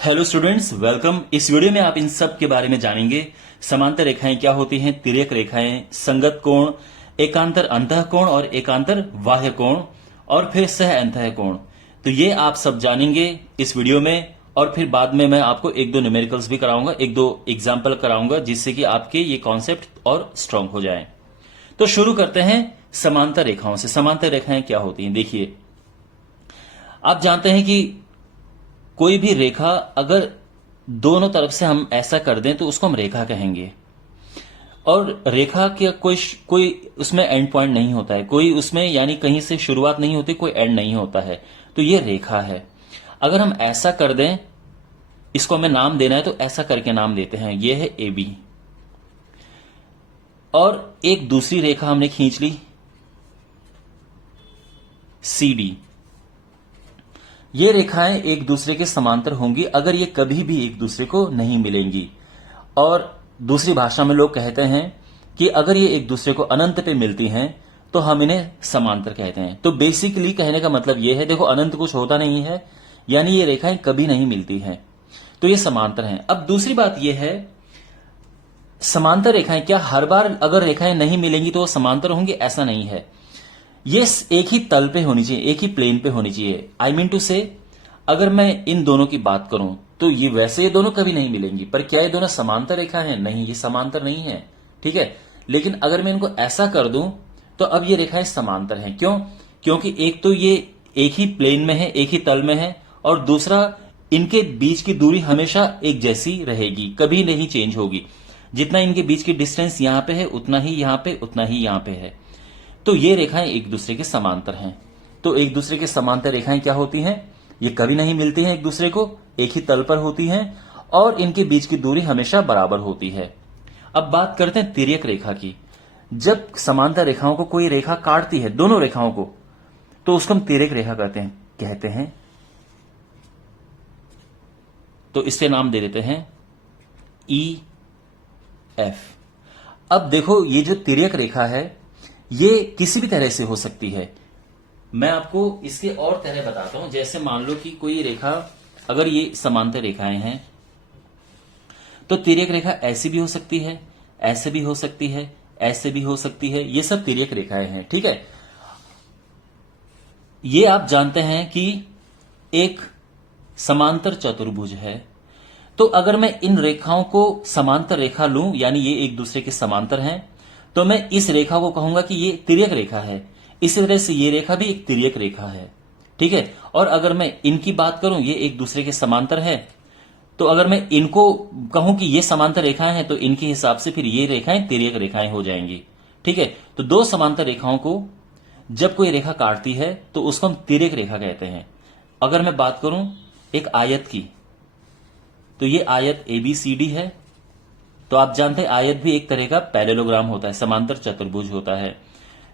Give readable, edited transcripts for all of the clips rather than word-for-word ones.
Hello students, welcome. इस video में आप इन सब के बारे में जानेंगे। समांतर रेखाएं क्या होती हैं, तिर्यक रेखाएं, संगत कोण, एकांतर अंतः कोण और एकांतर बाह्य कोण, और फिर सह अंतः कोण। तो ये आप सब जानेंगे इस वीडियो में। और फिर बाद में मैं आपको एक दो न्यूमेरिकल्स भी कराऊंगा, एक दो एग्जाम्पल कराऊंगा, जिससे कि आपके ये कॉन्सेप्ट और स्ट्रांग हो जाए। तो शुरू करते हैं समांतर रेखाओं से। समांतर रेखाएं क्या होती हैं, देखिए। आप जानते हैं कि कोई भी रेखा अगर दोनों तरफ से हम ऐसा कर दें तो उसको हम रेखा कहेंगे। और रेखा के कोई उसमें एंड पॉइंट नहीं होता है, कोई उसमें यानी कहीं से शुरुआत नहीं होती, कोई एंड नहीं होता है। तो ये रेखा है। अगर हम ऐसा कर दें, इसको हमें नाम देना है तो ऐसा करके नाम देते हैं। ये है ए बी। और एक दूसरी रेखा हमने खींच ली, सी डी। ये रेखाएं एक दूसरे के समांतर होंगी अगर ये कभी भी एक दूसरे को नहीं मिलेंगी। और दूसरी भाषा में लोग कहते हैं कि अगर ये एक दूसरे को अनंत पे मिलती हैं तो हम इन्हें समांतर कहते हैं। तो बेसिकली कहने का मतलब ये है, देखो अनंत कुछ होता नहीं है, यानी ये रेखाएं कभी नहीं मिलती हैं, तो ये समांतर हैं। अब दूसरी बात ये है, समांतर रेखाएं क्या हर बार अगर रेखाएं नहीं मिलेंगी तो वो समांतर होंगी? ऐसा नहीं है। ये एक ही तल पे होनी चाहिए, एक ही प्लेन पे होनी चाहिए। आई मीन टू से, अगर मैं इन दोनों की बात करूं तो ये वैसे ये दोनों कभी नहीं मिलेंगी, पर क्या ये दोनों समांतर रेखा हैं? नहीं, ये समांतर नहीं है, ठीक है। लेकिन अगर मैं इनको ऐसा कर दूं तो अब ये रेखाएं समांतर हैं। क्यों? क्योंकि एक तो ये एक ही प्लेन में है, एक ही तल में है, और दूसरा इनके बीच की दूरी हमेशा एक जैसी रहेगी, कभी नहीं चेंज होगी। जितना इनके बीच की डिस्टेंस यहां पे है उतना ही यहां पे, उतना ही यहां पे है। तो ये रेखाएं एक दूसरे के समांतर हैं। तो एक दूसरे के समांतर रेखाएं क्या होती हैं? ये कभी नहीं मिलती हैं एक दूसरे को, एक ही तल पर होती हैं, और इनके बीच की दूरी हमेशा बराबर होती है। अब बात करते हैं तिर्यक रेखा की। जब समांतर रेखाओं को कोई रेखा काटती है, दोनों रेखाओं को, तो उसको हम तिर्यक रेखा कहते हैं। तो इससे नाम दे देते हैं ई एफ। अब देखो, ये जो तिर्यक रेखा है ये किसी भी तरह से हो सकती है। मैं आपको इसके और तरह बताता हूं। जैसे मान लो कि कोई रेखा, अगर ये समांतर रेखाएं हैं तो तिर्यक रेखा ऐसी भी हो सकती है, ऐसे भी हो सकती है, ऐसे भी हो सकती है। ये सब तिर्यक रेखाएं हैं, ठीक है। ये आप जानते हैं कि एक समांतर चतुर्भुज है। तो अगर मैं इन रेखाओं को समांतर रेखा लूं, यानी ये एक दूसरे के समांतर हैं, तो मैं इस रेखा को कहूंगा कि ये तिर्यक रेखा है। इसी तरह से ये रेखा भी एक तिर्यक रेखा है, ठीक है। और अगर मैं इनकी बात करूं, ये एक दूसरे के समांतर है, तो अगर मैं इनको कहूं कि ये समांतर रेखाएं हैं तो इनके हिसाब से फिर ये रेखाएं तिर्यक रेखाएं हो जाएंगी, ठीक है। तो दो समांतर रेखाओं को जब कोई रेखा काटती है तो उसको हम तिर्यक रेखा कहते हैं। अगर मैं बात करूं एक आयत की, तो ये आयत ABCD है। तो आप जानते हैं आयत भी एक तरह का पैरेललोग्राम होता है, समांतर चतुर्भुज होता है।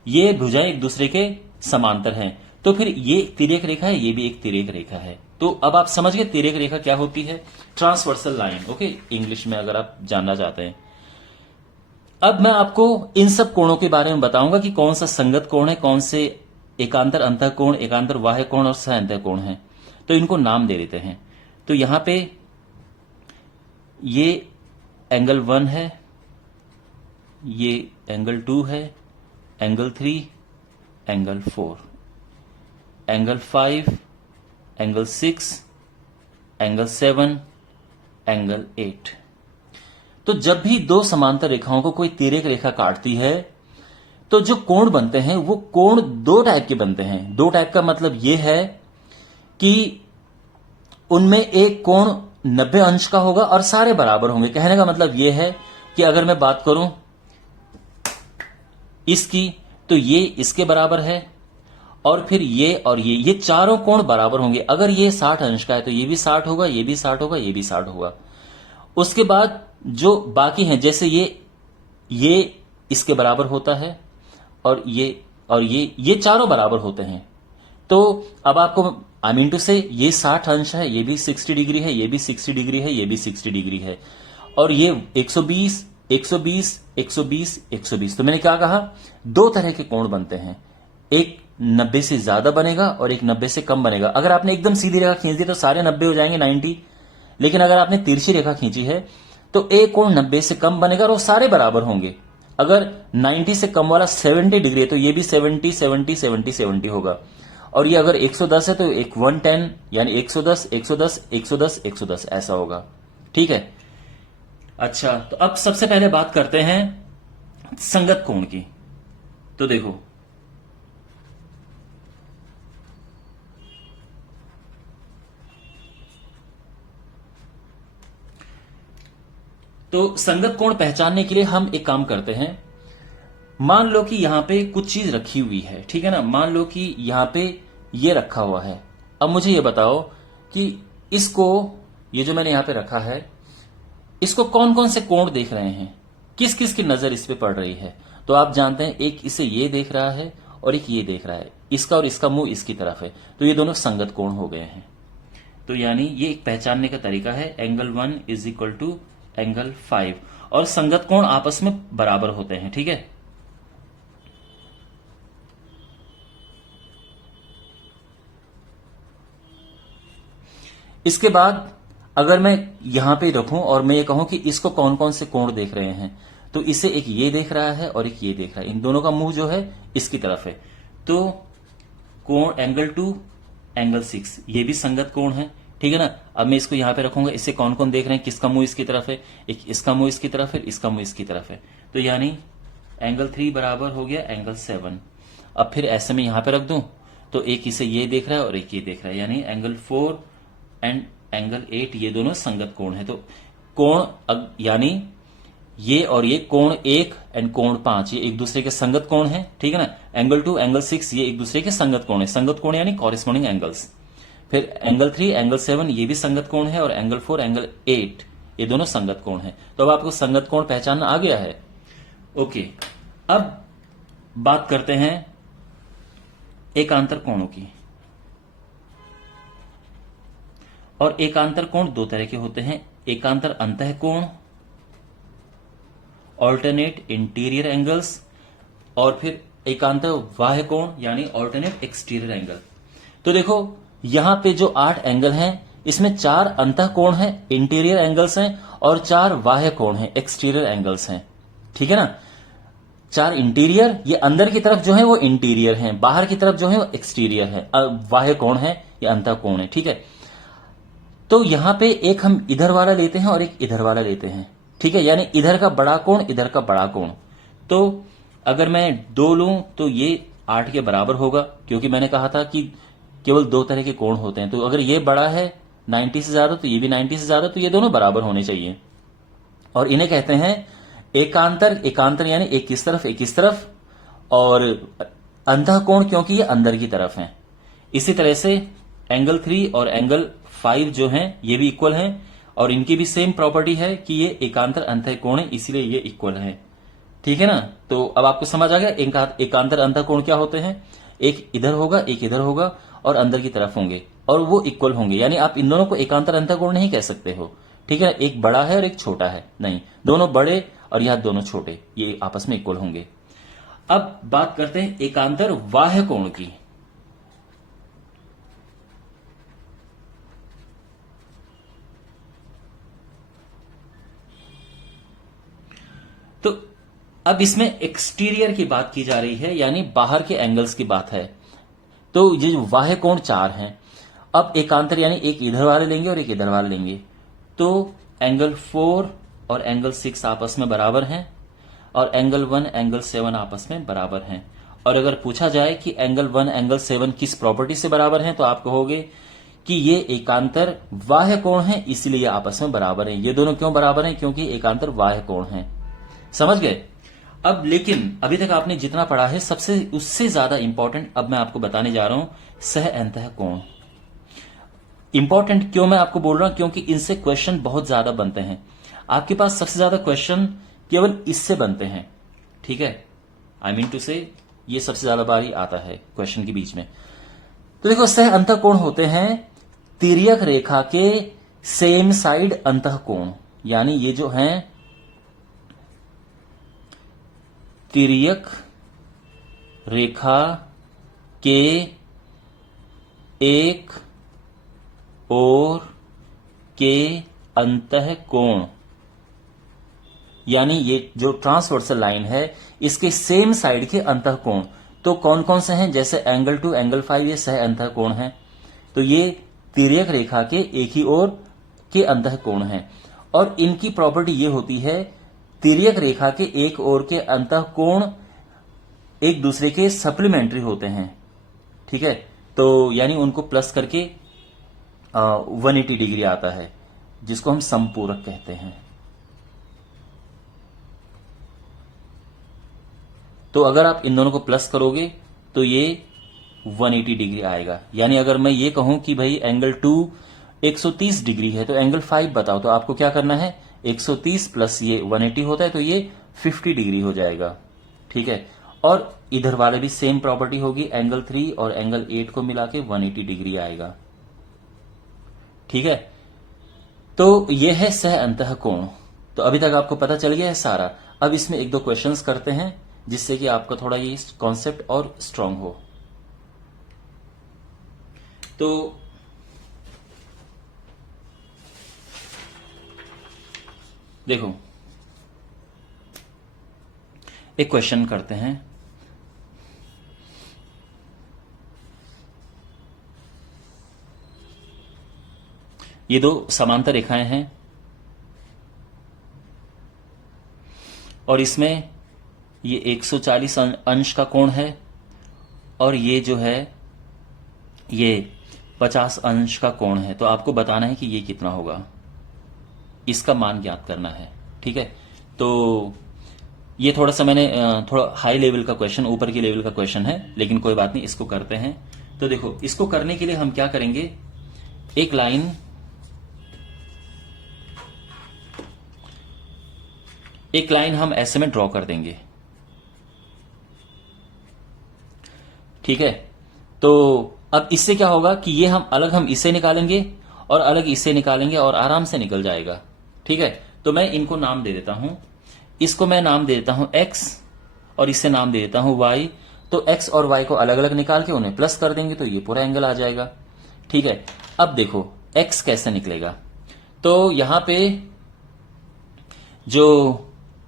ये भुजाएं एक दूसरे के समांतर हैं, तो फिर ये तिर्यक रेखा है, ये भी एक तिर्यक रेखा है। तो अब आप समझ गए तिर्यक रेखा क्या होती है। ट्रांसवर्सल लाइन, ओके, इंग्लिश में अगर आप जानना चाहते हैं। अब मैं आपको इन सब कोणों के बारे में बताऊंगा कि कौन सा संगत कोण है, कौन से एकांतर अंतः कोण, एकांतर बाह्य कोण और सह अंतः कोण है। तो इनको नाम दे देते हैं। तो यहां पे ये एंगल 1 है, ये एंगल 2 है, angle 3, angle 4, angle 5, angle 6, angle 7, angle 8। तो जब भी दो समांतर रेखाओं को कोई तिर्यक रेखा काटती है तो जो कोण बनते हैं वो कोण दो टाइप के बनते हैं। दो टाइप का मतलब यह है कि उनमें एक कोण 90 अंश का होगा और सारे बराबर होंगे। कहने का मतलब यह है कि अगर मैं बात करूं इसकी, तो ये इसके बराबर है, और फिर ये और ये चारों कोण बराबर होंगे। अगर ये 60 अंश का है तो ये भी 60 होगा, ये भी 60 होगा, ये भी 60 होगा। उसके बाद जो बाकी हैं, जैसे ये इसके बराबर होता है, और ये चारों बराबर होते हैं। तो अब आपको आई मीन टू से, ये 60 अंश है, ये भी 60 डिग्री है, ये भी 60 डिग्री है, ये भी 60 डिग्री है, और ये 120, 120, 120, 120। तो मैंने क्या कहा, दो तरह के कोण बनते हैं। एक 90 से ज्यादा बनेगा और एक 90 से कम बनेगा। अगर आपने एकदम सीधी रेखा खींच दी तो सारे 90 हो जाएंगे, 90, लेकिन अगर आपने तिरछी रेखा खींची है तो एक कोण 90 से कम बनेगा और वो सारे बराबर होंगे। अगर 90 से कम वाला 70 डिग्री है तो ये भी 70 70 70 70 होगा। और ये अगर 110 है तो एक 110 यानी 110 110 110 110 ऐसा होगा। ठीक है। अच्छा, तो अब सबसे पहले बात करते हैं संगत कोण की। तो देखो, तो संगत कोण पहचानने के लिए हम एक काम करते हैं। मान लो कि यहां पे कुछ चीज रखी हुई है, ठीक है ना। मान लो कि यहां पे ये रखा हुआ है। अब मुझे ये बताओ कि इसको, ये जो मैंने यहां पे रखा है, इसको कौन कौन से कोण देख रहे हैं, किस किस की नजर इस पे पड़ रही है। तो आप जानते हैं एक इसे ये देख रहा है और एक ये देख रहा है, इसका और इसका मुंह इसकी तरफ है, तो ये दोनों संगत कोण हो गए हैं। तो यानी ये एक पहचानने का तरीका है, angle 1 is equal to angle 5, और संगत कोण आपस में बराबर होते हैं। ठीक है। इसके बाद अगर मैं यहां पे रखूं और मैं ये कहूं कि इसको कौन कौन से कोण देख रहे हैं, तो इसे एक ये देख रहा है और एक ये देख रहा है, इन दोनों का मुंह जो है इसकी तरफ है। तो कोण एंगल 2 एंगल 6 ये भी संगत कोण है। ठीक है ना। अब मैं इसको यहां पे रखूंगा, इससे कौन कौन देख रहे हैं, किसका मुंह इसकी तरफ है, एक इसका मुंह इसकी तरफ है, इसका मुंह इसकी तरफ है। तो यानी एंगल 3 बराबर हो गया एंगल 7। अब फिर ऐसे में यहां पे रख दूं तो एक इसे ये देख रहा है और एक ये देख रहा है, यानी एंगल 4 एंड एंगल 8 ये दोनों संगत कोण है। तो कोण यानी ये और ये कोण 1 एंड कोण 5 ये एक दूसरे के संगत कोण है। ठीक है ना। एंगल 2 एंगल 6 ये एक दूसरे के संगत कोण है। संगत कोण यानी कॉरेस्पॉन्डिंग एंगल्स। फिर एंगल 3 एंगल 7 ये भी संगत कोण है, और एंगल 4 एंगल 8 ये दोनों संगत कोण है। तो अब आपको संगत कोण पहचानना आ गया है। ओके, अब बात करते हैं एकांतर कोणों की। और एकांतर कोण दो तरह के होते हैं, एकांतर अंतः कोण, ऑल्टरनेट इंटीरियर एंगल्स, और फिर एकांतर बाह्य कोण यानी ऑल्टरनेट एक्सटीरियर एंगल। तो देखो यहां पे जो 8 एंगल हैं इसमें 4 अंतः कोण हैं, इंटीरियर एंगल्स हैं, और 4 बाह्य कोण हैं, एक्सटीरियर एंगल्स हैं। ठीक है ना। 4 इंटीरियर, ये अंदर की तरफ जो है वो इंटीरियर है, बाहर की तरफ जो है वो एक्सटीरियर है, बाह्य कोण है, ये अंतः कोण है। ठीक है। तो यहां पे एक हम इधर वाला लेते हैं और एक इधर वाला लेते हैं। ठीक है। यानी इधर का बड़ा कोण, इधर का बड़ा कोण। तो अगर मैं 2 लूं तो ये 8 के बराबर होगा, क्योंकि मैंने कहा था कि केवल 2 तरह के कोण होते हैं। तो अगर ये बड़ा है 90 से ज्यादा तो ये भी 90 से ज्यादा, तो ये दोनों बराबर होने चाहिए। और इन्हें कहते हैं एकांतर। एकांतर यानी एक इस तरफ एक इस तरफ, और अंतः कोण क्योंकि ये अंदर की तरफ है। इसी तरह से एंगल 3 और एंगल 5 जो हैं ये भी इक्वल हैं, और इनकी भी सेम प्रॉपर्टी है कि ये एकांतर अंतः कोण है, इसलिए ये इक्वल है। ठीक है ना। तो अब आपको समझ आ गया एकांतर अंतः कोण क्या होते हैं। एक इधर होगा, एक इधर होगा, और अंदर की तरफ होंगे, और वो इक्वल होंगे। यानी आप इन दोनों को एकांतर अंतः कोण नहीं कह सकते हो। ठीक है। एक बड़ा है और एक छोटा है, नहीं, दोनों बड़े और यह दोनों छोटे, ये आपस में इक्वल होंगे। अब बात करते हैं एकांतर बाह्य कोण की। तो अब इसमें एक्सटीरियर की बात की जा रही है, यानी बाहर के एंगल्स की बात है। तो ये जो बाह्य कोण 4 हैं, अब एकांतर यानी एक इधर वाले लेंगे और एक इधर वाले लेंगे। तो एंगल 4 और एंगल 6 आपस में बराबर हैं, और एंगल 1 एंगल 7 आपस में बराबर हैं। और अगर पूछा जाए कि एंगल 1 एंगल 7 किस प्रॉपर्टी से बराबर हैं, तो आप कहोगे कि ये एकांतर बाह्य कोण है, इसलिए ये आपस में बराबर हैं। ये दोनों क्यों बराबर हैं, क्योंकि एकांतर बाह्य कोण है। समझ गए। अब लेकिन अभी तक आपने जितना पढ़ा है सबसे उससे ज्यादा इंपॉर्टेंट अब मैं आपको बताने जा रहा हूं, सह अंतः कोण। इंपॉर्टेंट क्यों मैं आपको बोल रहा हूं, क्योंकि इनसे क्वेश्चन बहुत ज्यादा बनते हैं। आपके पास सबसे ज्यादा क्वेश्चन केवल इससे बनते हैं। ठीक है। आई मीन टू से ये सबसे ज्यादा बार ही आता है क्वेश्चन के बीच में। तो देखो सह अंतः कोण होते हैं तिर्यक रेखा के सेम साइड अंतः कोण, यानी ये जो हैं तिर्यक रेखा के एक और के अंतः कोण, यानी ये जो ट्रांसवर्सल लाइन है इसके सेम साइड के अंतः कोण तो कौन कौन से हैं, जैसे एंगल 2, एंगल 5 ये सह अंतः कोण है। तो ये तिर्यक रेखा के एक ही ओर के अंतः कोण हैं और इनकी प्रॉपर्टी ये होती है, तिर्यक रेखा के एक ओर के अंतः कोण एक दूसरे के सप्लीमेंट्री होते हैं। ठीक है, तो यानी उनको प्लस करके 180 डिग्री आता है, जिसको हम समपूरक कहते हैं। तो अगर आप इन दोनों को प्लस करोगे तो ये 180 डिग्री आएगा। यानी अगर मैं ये कहूं कि भाई एंगल 2 130 डिग्री है तो एंगल 5 बताओ, तो आपको क्या करना है, 130 प्लस ये 180 होता है तो ये 50 डिग्री हो जाएगा। ठीक है, और इधर वाले भी सेम प्रॉपर्टी होगी, एंगल 3 और एंगल 8 को मिला के 180 डिग्री आएगा। ठीक है, तो ये है सह अंतः कोण। तो अभी तक आपको पता चल गया है सारा। अब इसमें एक दो क्वेश्चंस करते हैं जिससे कि आपका थोड़ा ये कॉन्सेप्ट और स्ट्रांग हो। तो देखो, एक क्वेश्चन करते हैं। ये दो समांतर रेखाएं हैं और इसमें ये 140 अंश का कोण है और ये जो है ये 50 अंश का कोण है। तो आपको बताना है कि ये कितना होगा, इसका मान ज्ञात करना है। ठीक है, तो ये थोड़ा सा मैंने थोड़ा हाई लेवल का क्वेश्चन, ऊपर की लेवल का क्वेश्चन है, लेकिन कोई बात नहीं, इसको करते हैं। तो देखो, इसको करने के लिए हम क्या करेंगे, एक लाइन हम ऐसे में ड्रॉ कर देंगे। ठीक है, तो अब इससे क्या होगा कि ये हम इसे निकालेंगे और अलग इसे निकालेंगे और आराम से निकल जाएगा। ठीक है, तो मैं इनको नाम दे देता हूं, इसको मैं नाम दे देता हूं x और इसे नाम दे देता हूं y। तो x और y को अलग अलग निकाल के उन्हें प्लस कर देंगे तो ये पूरा एंगल आ जाएगा। ठीक है, अब देखो x कैसे निकलेगा। तो यहां पे जो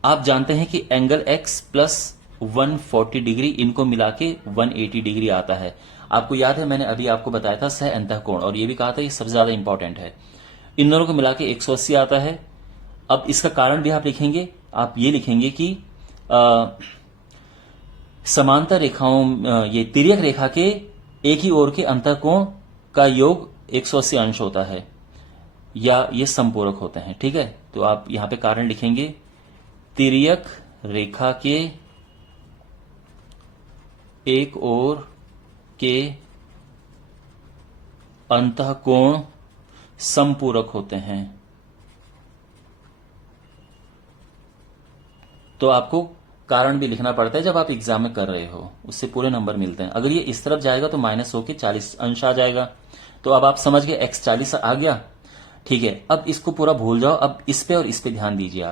आप जानते हैं कि एंगल x प्लस 140 डिग्री, इनको मिला के 180 डिग्री आता है। आपको याद है मैंने अभी आपको बताया था सह अंतः कोण, और ये भी कहा था ये सबसे ज्यादा इंपॉर्टेंट है। इन दोनों को मिला के 180 आता है। अब इसका कारण भी आप लिखेंगे, आप ये लिखेंगे कि समांतर रेखाओं, ये तिर्यक रेखा के एक ही ओर के अंतः कोण का योग 180 अंश होता है या ये समपूरक होते हैं। ठीक है, तो आप यहां पे कारण लिखेंगे, तिर्यक रेखा के एक ओर के अंतः कोण समपूरक होते हैं। तो आपको कारण भी लिखना पड़ता है जब आप एग्जाम में कर रहे हो, उससे पूरे नंबर मिलते हैं। अगर ये इस तरफ जाएगा तो माइनस होके 40 अंश आ जाएगा। तो अब आप समझ गए x 40 आ गया। ठीक है, अब इसको पूरा भूल जाओ, अब इस पे और इस पे ध्यान दीजिए।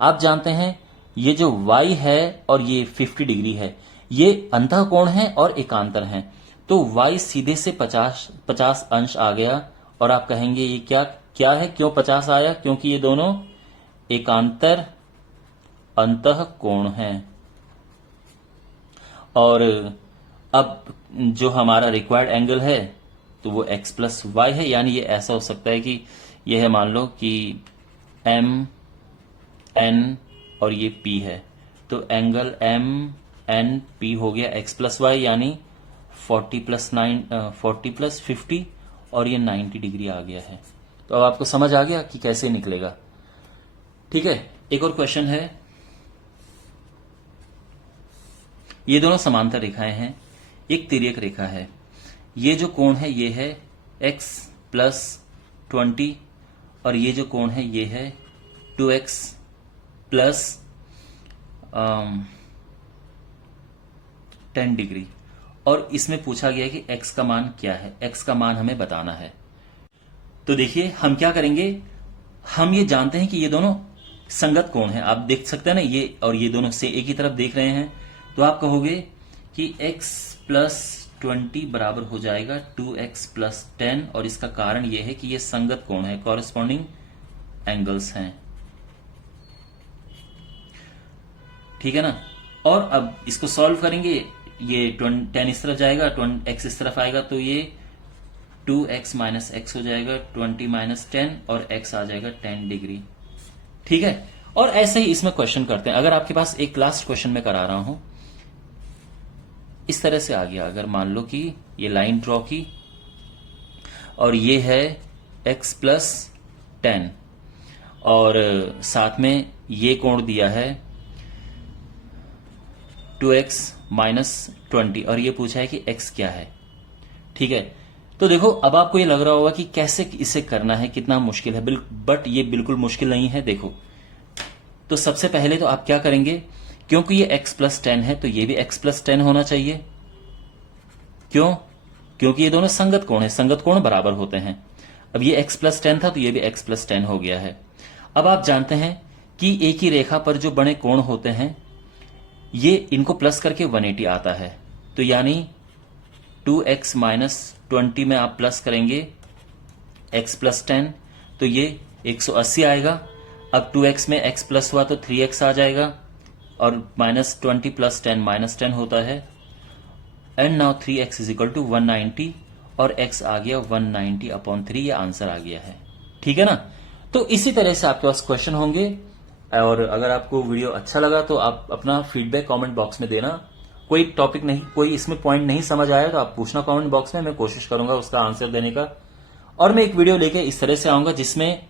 आप जानते हैं ये जो y है और ये 50 डिग्री है, ये अंतः कोण है और एकांतर है। तो y सीधे से 50 अंश आ गया और आप कहेंगे ये क्या है, क्यों 50 आया, क्योंकि ये दोनों एकांतर अंतः कोण है। और अब जो हमारा रिक्वायर्ड एंगल है तो वो x प्लस वाई है, यानी ये ऐसा हो सकता है कि ये है, मान लो कि m n और ये p है, तो एंगल m n p हो गया x प्लस वाई, यानी 40 प्लस 50 और ये 90 डिग्री आ गया है। तो अब आपको समझ आ गया कि कैसे निकलेगा। ठीक है, एक और क्वेश्चन है। ये दोनों समांतर रेखाएं हैं, एक तिर्यक रेखा है। ये जो कोण है ये है x प्लस 20 और ये जो कोण है ये है 2x प्लस 10 डिग्री। और इसमें पूछा गया कि x का मान क्या है, x का मान हमें बताना है। तो देखिए हम क्या करेंगे, हम ये जानते हैं कि ये दोनों संगत कोण है। आप देख सकते हैं ना, ये और ये दोनों से एक ही तरफ देख रहे हैं। तो आप कहोगे कि x प्लस 20 बराबर हो जाएगा 2x प्लस 10, और इसका कारण यह है कि ये संगत कोण है, कॉरेस्पॉन्डिंग एंगल्स हैं, ठीक है ना। और अब इसको सॉल्व करेंगे, ये 10 इस तरफ जाएगा, 20x इस तरफ आएगा, तो ये 2x माइनस एक्स हो जाएगा, 20 माइनस 10, और x आ जाएगा 10 डिग्री, ठीक है। और ऐसे ही इसमें क्वेश्चन करते हैं। अगर आपके पास एक लास्ट क्वेश्चन में करा रहा हूं, इस तरह से आ गया, अगर मान लो कि ये लाइन ड्रॉ की और ये है x प्लस 10, और साथ में ये कोण दिया है 2x माइनस 20, और ये पूछा है कि x क्या है, ठीक है। तो देखो, अब आपको ये लग रहा होगा कि कैसे इसे करना है, कितना मुश्किल है, बट ये बिल्कुल मुश्किल नहीं है। देखो, तो सबसे पहले तो आप क्या करेंगे, क्योंकि ये x प्लस 10 है तो ये भी x प्लस 10 होना चाहिए। क्यों? क्योंकि ये दोनों संगत कोण है, संगत कोण बराबर होते हैं। अब ये x प्लस 10 था तो ये भी x प्लस 10 हो गया है। अब आप जानते हैं कि एक ही रेखा पर जो बड़े कोण होते हैं, ये इनको प्लस करके 180 आता है, तो यानी 2x माइनस 20 में आप प्लस करेंगे x प्लस 10, तो ये 180 आएगा। अब 2x में x प्लस हुआ तो 3x आ जाएगा, और माइनस 20 प्लस 10 माइनस 10 होता है, and now 3x is equal to 190, और x आ गया 190/3, ये आंसर आ गया है, ठीक है ना। तो इसी तरह से आपके पास क्वेश्चन होंगे, और अगर आपको वीडियो अच्छा लगा तो आप अपना फीडबैक कमेंट बॉक्स में देना। कोई टॉपिक नहीं, कोई इसमें पॉइंट नहीं समझ आया तो आप पूछना कमेंट बॉक्स में, मैं कोशिश करूंगा उसका आंसर देने का। और मैं एक वीडियो लेके इस तरह से आऊंगा जिसमें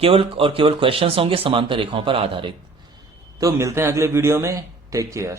केवल और केवल क्वेश्चंस होंगे समांतर रेखाओं पर आधारित। तो मिलते हैं अगले वीडियो में, टेक केयर।